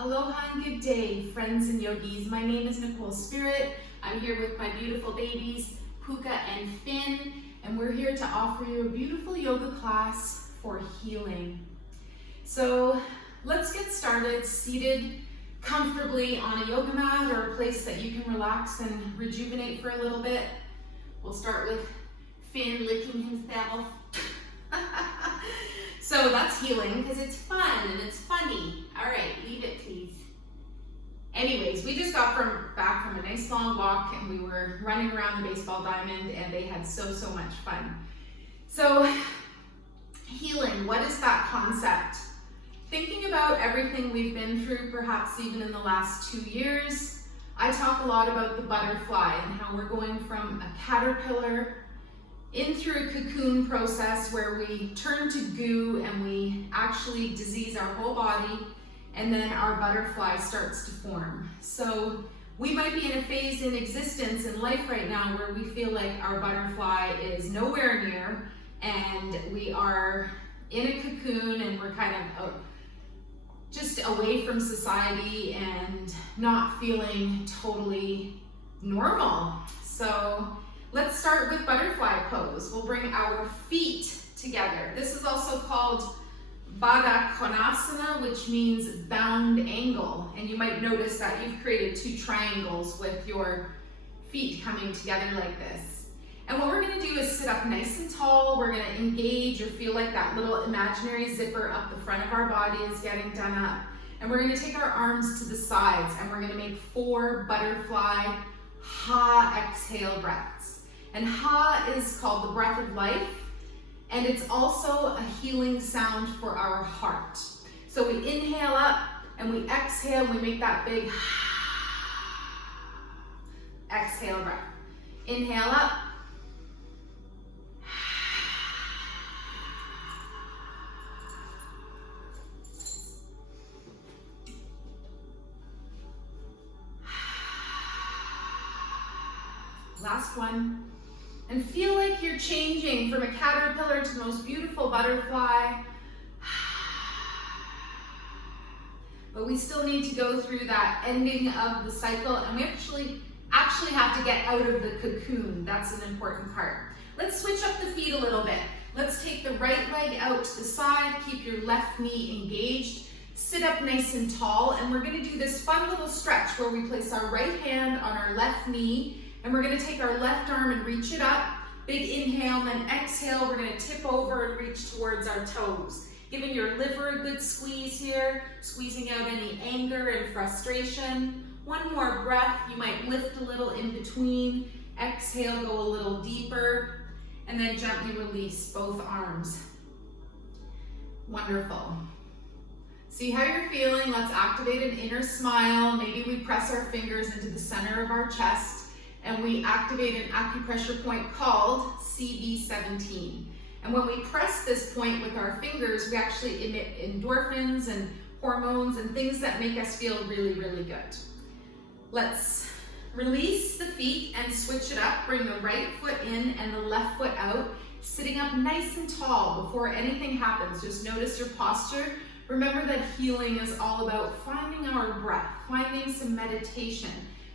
Aloha and good day, friends and yogis. My name is Nicole Spirit. I'm here with my beautiful babies, Puka and Finn, and we're here to offer you a beautiful yoga class for healing. So let's get started, seated comfortably on a yoga mat or a place that you can relax and rejuvenate for a little bit. We'll start with Finn licking himself. So that's healing because it's fun and it's funny. All right, leave it please. Anyways, we just got back from a nice long walk and we were running around the baseball diamond and they had so much fun. So healing, what is that concept? Thinking about everything we've been through, perhaps even in the last 2 years, I talk a lot about the butterfly and how we're going from a caterpillar in through a cocoon process where we turn to goo and we actually disease our whole body, and then our butterfly starts to form. So we might be in a phase in existence in life right now where we feel like our butterfly is nowhere near and we are in a cocoon and we're kind of just away from society and not feeling totally normal. So let's start with butterfly pose. We'll bring our feet together. This is also called Baddha Konasana, which means bound angle. And you might notice that you've created 2 triangles with your feet coming together like this. And what we're gonna do is sit up nice and tall. We're gonna engage or feel like that little imaginary zipper up the front of our body is getting done up. And we're gonna take our arms to the sides and we're gonna make 4 butterfly ha exhale breaths. And ha is called the breath of life, and it's also a healing sound for our heart. So we inhale up and we exhale, and we make that big exhale breath. Inhale up. Last one. And feel like you're changing from a caterpillar to the most beautiful butterfly. But we still need to go through that ending of the cycle, and we actually have to get out of the cocoon. That's an important part. Let's switch up the feet a little bit. Let's take the right leg out to the side, keep your left knee engaged, sit up nice and tall, and we're gonna do this fun little stretch where we place our right hand on our left knee, and we're gonna take our left arm and reach it up. Big inhale, then exhale. We're gonna tip over and reach towards our toes. Giving your liver a good squeeze here, squeezing out any anger and frustration. One more breath. You might lift a little in between. Exhale, go a little deeper, and then gently release both arms. Wonderful. See how you're feeling. Let's activate an inner smile. Maybe we press our fingers into the center of our chest, and we activate an acupressure point called CV17. And when we press this point with our fingers, we actually emit endorphins and hormones and things that make us feel really good. Let's release the feet and switch it up. Bring the right foot in and the left foot out, sitting up nice and tall. Before anything happens, just notice your posture. Remember that healing is all about finding our breath, finding some meditation,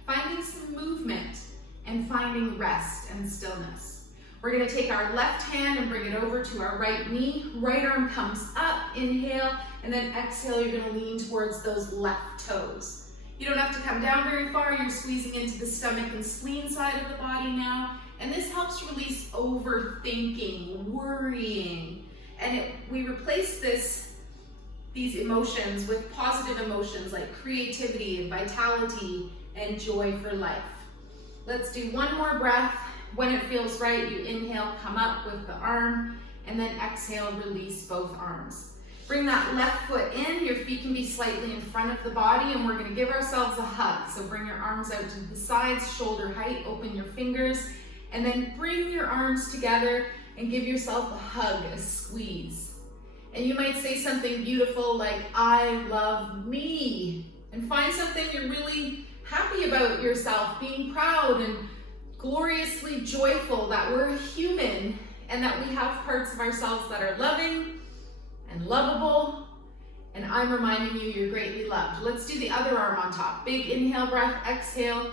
finding some movement, and finding rest and stillness. We're gonna take our left hand and bring it over to our right knee. Right arm comes up, inhale, and then exhale, you're gonna lean towards those left toes. You don't have to come down very far. You're squeezing into the stomach and spleen side of the body now. And this helps release overthinking, worrying. And we replace these emotions with positive emotions like creativity and vitality and joy for life. Let's do one more breath. When it feels right, you inhale, come up with the arm, and then exhale, release both arms. Bring that left foot in. Your feet can be slightly in front of the body, and we're gonna give ourselves a hug. So bring your arms out to the sides, shoulder height, open your fingers, and then bring your arms together and give yourself a hug, a squeeze. And you might say something beautiful like, I love me, and find something you're really happy about yourself, being proud and gloriously joyful that we're human and that we have parts of ourselves that are loving and lovable and I'm reminding you you're greatly loved. Let's do the other arm on top. Big inhale breath, exhale.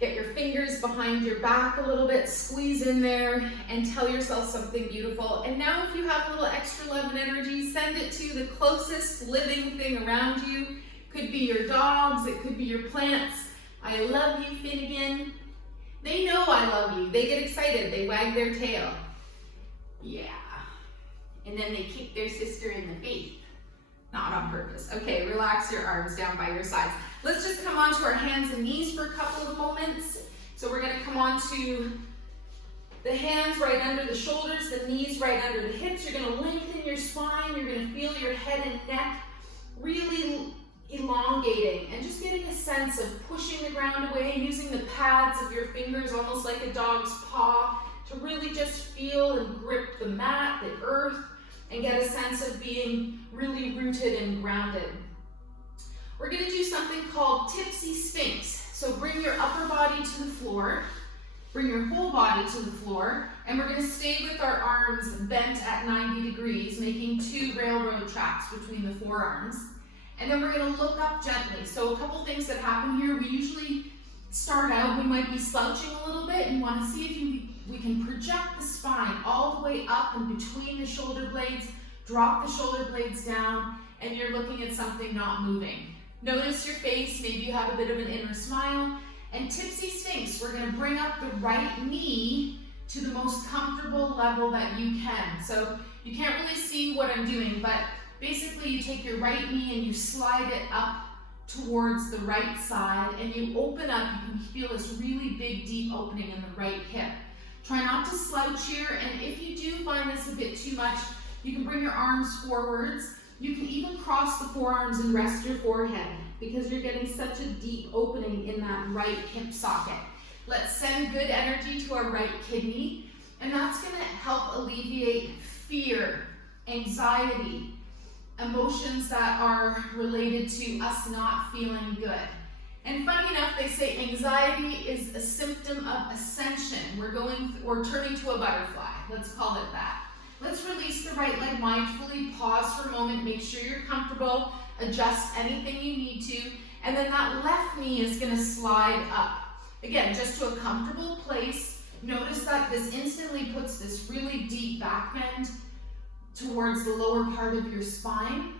Get your fingers behind your back a little bit, squeeze in there, and tell yourself something beautiful. And now if you have a little extra love and energy, send it to the closest living thing around you. Could be your dogs, it could be your plants. I love you, Finnegan. They know I love you. They get excited, they wag their tail. Yeah. And then they kick their sister in the face. Not on purpose. Okay, relax your arms down by your sides. Let's just come onto our hands and knees for a couple of moments. So we're gonna come onto the hands right under the shoulders, the knees right under the hips. You're gonna lengthen your spine. You're gonna feel your head and neck really elongating and just getting a sense of pushing the ground away, using the pads of your fingers almost like a dog's paw to really just feel and grip the mat, the earth, and get a sense of being really rooted and grounded. We're gonna do something called Tipsy Sphinx. So bring your upper body to the floor, bring your whole body to the floor, and we're gonna stay with our arms bent at 90 degrees, making 2 railroad tracks between the forearms. And then we're gonna look up gently. So a couple things that happen here, we usually start out, we might be slouching a little bit and wanna see if we can project the spine all the way up and between the shoulder blades, drop the shoulder blades down, and you're looking at something not moving. Notice your face, maybe you have a bit of an inner smile. And Tipsy Sphinx, we're gonna bring up the right knee to the most comfortable level that you can. So you can't really see what I'm doing, but basically you take your right knee and you slide it up towards the right side and you open up. You can feel this really big, deep opening in the right hip. Try not to slouch here, and if you do find this a bit too much, you can bring your arms forwards. You can even cross the forearms and rest your forehead because you're getting such a deep opening in that right hip socket. Let's send good energy to our right kidney, and that's gonna help alleviate fear, anxiety, emotions that are related to us not feeling good. And funny enough, they say anxiety is a symptom of ascension. We're turning to a butterfly. Let's call it that. Let's release the right leg mindfully, pause for a moment, make sure you're comfortable, adjust anything you need to, and then that left knee is gonna slide up. Again, just to a comfortable place. Notice that this instantly puts this really deep back bend towards the lower part of your spine.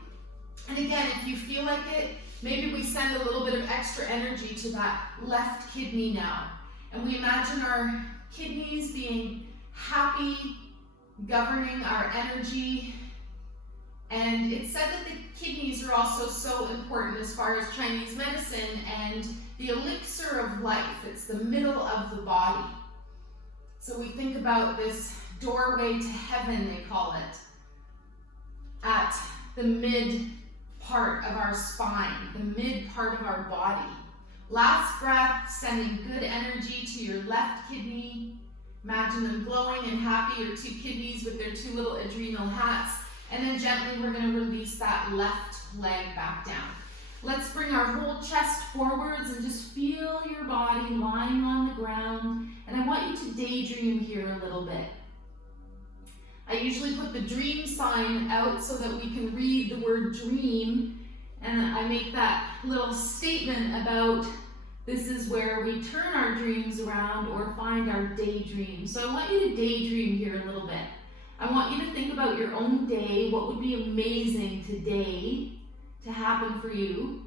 And again, if you feel like it, maybe we send a little bit of extra energy to that left kidney now. And we imagine our kidneys being happy, governing our energy. And it's said that the kidneys are also so important as far as Chinese medicine and the elixir of life. It's the middle of the body. So we think about this doorway to heaven, they call it, at the mid part of our spine, the mid part of our body. Last breath, sending good energy to your left kidney. Imagine them glowing and happy, your 2 kidneys with their 2 little adrenal hats. And then gently we're gonna release that left leg back down. Let's bring our whole chest forwards and just feel your body lying on the ground. And I want you to daydream here a little bit. I usually put the dream sign out so that we can read the word dream, and I make that little statement about this is where we turn our dreams around or find our daydream. So I want you to daydream here a little bit. I want you to think about your own day, what would be amazing today to happen for you,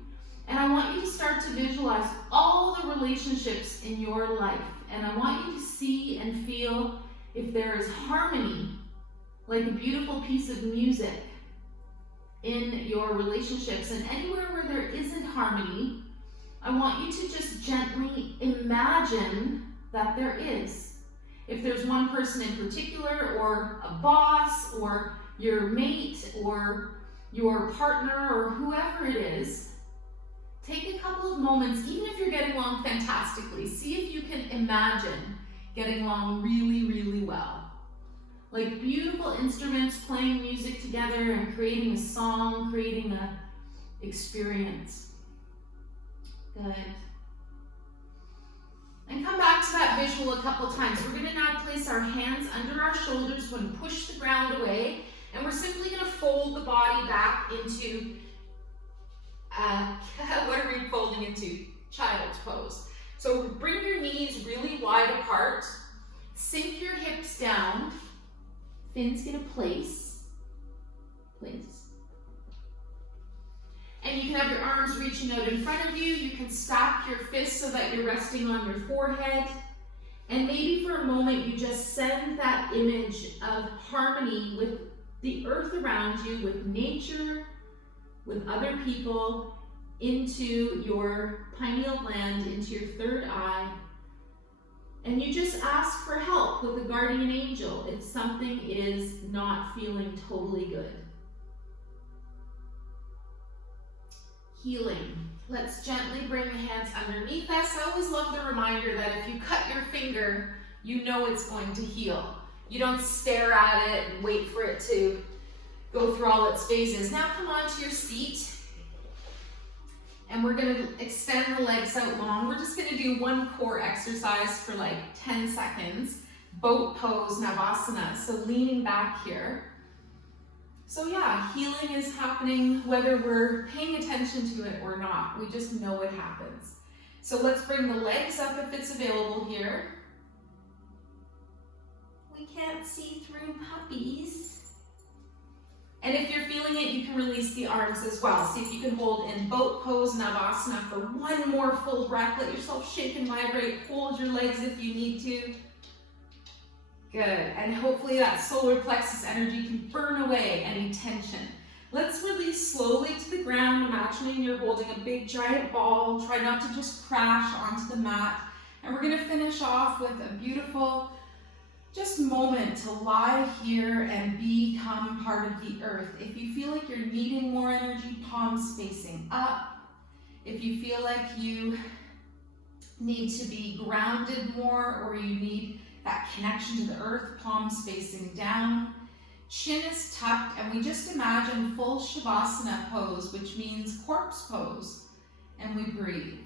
and I want you to start to visualize all the relationships in your life, and I want you to see and feel if there is harmony, like a beautiful piece of music in your relationships. And anywhere where there isn't harmony, I want you to just gently imagine that there is. If there's one person in particular, or a boss, or your mate, or your partner, or whoever it is, take a couple of moments, even if you're getting along fantastically, see if you can imagine getting along really, really well. Like beautiful instruments playing music together and creating a song, creating an experience. Good. And come back to that visual a couple times. We're going to now place our hands under our shoulders. We're going to push the ground away. And we're simply gonna fold the body back into, what are we folding into? Child's pose. So bring your knees really wide apart, sink your hips down, fin's gonna place. And you can have your arms reaching out in front of you. You can stack your fists so that you're resting on your forehead. And maybe for a moment, you just send that image of harmony with the earth around you, with nature, with other people, into your pineal gland, into your third eye. And you just ask for help with a guardian angel if something is not feeling totally good. Healing. Let's gently bring the hands underneath us. I always love the reminder that if you cut your finger, you know it's going to heal. You don't stare at it and wait for it to go through all its phases. Now come onto your seat. And we're gonna extend the legs out long. We're just gonna do one core exercise for like 10 seconds. Boat pose, Navasana, so leaning back here. So yeah, healing is happening whether we're paying attention to it or not. We just know it happens. So let's bring the legs up if it's available here. We can't see through puppies. And if you're feeling it, you can release the arms as well. See if you can hold in boat pose, Navasana for one more full breath. Let yourself shake and vibrate. Hold your legs if you need to. Good, and hopefully that solar plexus energy can burn away any tension. Let's release slowly to the ground, imagining you're holding a big giant ball. Try not to just crash onto the mat. And we're gonna finish off with a beautiful just moment to lie here and become part of the earth. If you feel like you're needing more energy, palms facing up. If you feel like you need to be grounded more or you need that connection to the earth, palms facing down. Chin is tucked, and we just imagine full Shavasana pose, which means corpse pose, and we breathe.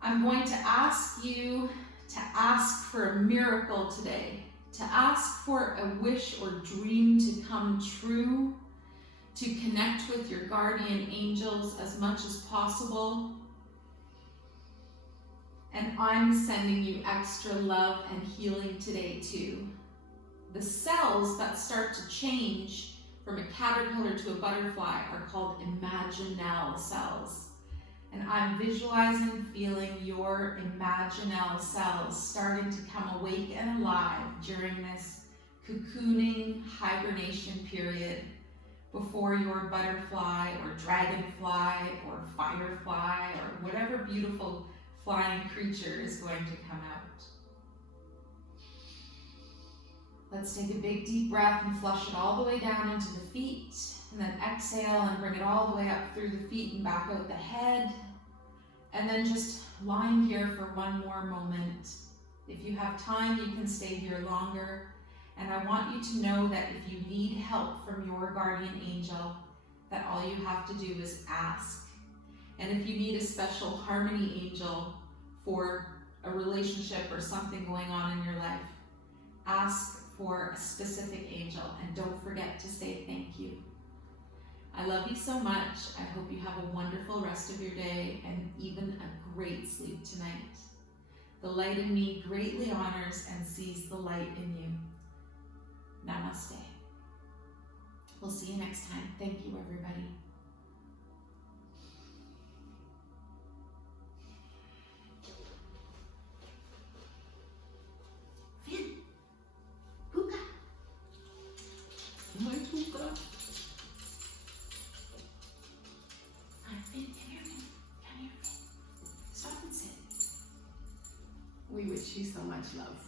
I'm going to ask you to ask for a miracle today, to ask for a wish or dream to come true, to connect with your guardian angels as much as possible. And I'm sending you extra love and healing today too. The cells that start to change from a caterpillar to a butterfly are called imaginal cells. And I'm visualizing, feeling your imaginal cells starting to come awake and alive during this cocooning hibernation period before your butterfly or dragonfly or firefly or whatever beautiful flying creature is going to come out. Let's take a big deep breath and flush it all the way down into the feet, and then exhale and bring it all the way up through the feet and back out the head. And then just lying here for one more moment. If you have time, you can stay here longer. And I want you to know that if you need help from your guardian angel, that all you have to do is ask. And if you need a special harmony angel for a relationship or something going on in your life, ask for a specific angel, and don't forget to say thank you. I love you so much. I hope you have a wonderful rest of your day and even a great sleep tonight. The light in me greatly honors and sees the light in you. Namaste. We'll see you next time. Thank you, everybody. My puka. I'm Finn. Come here, Finn. Come here, Finn. Stop and sit. We wish you so much love.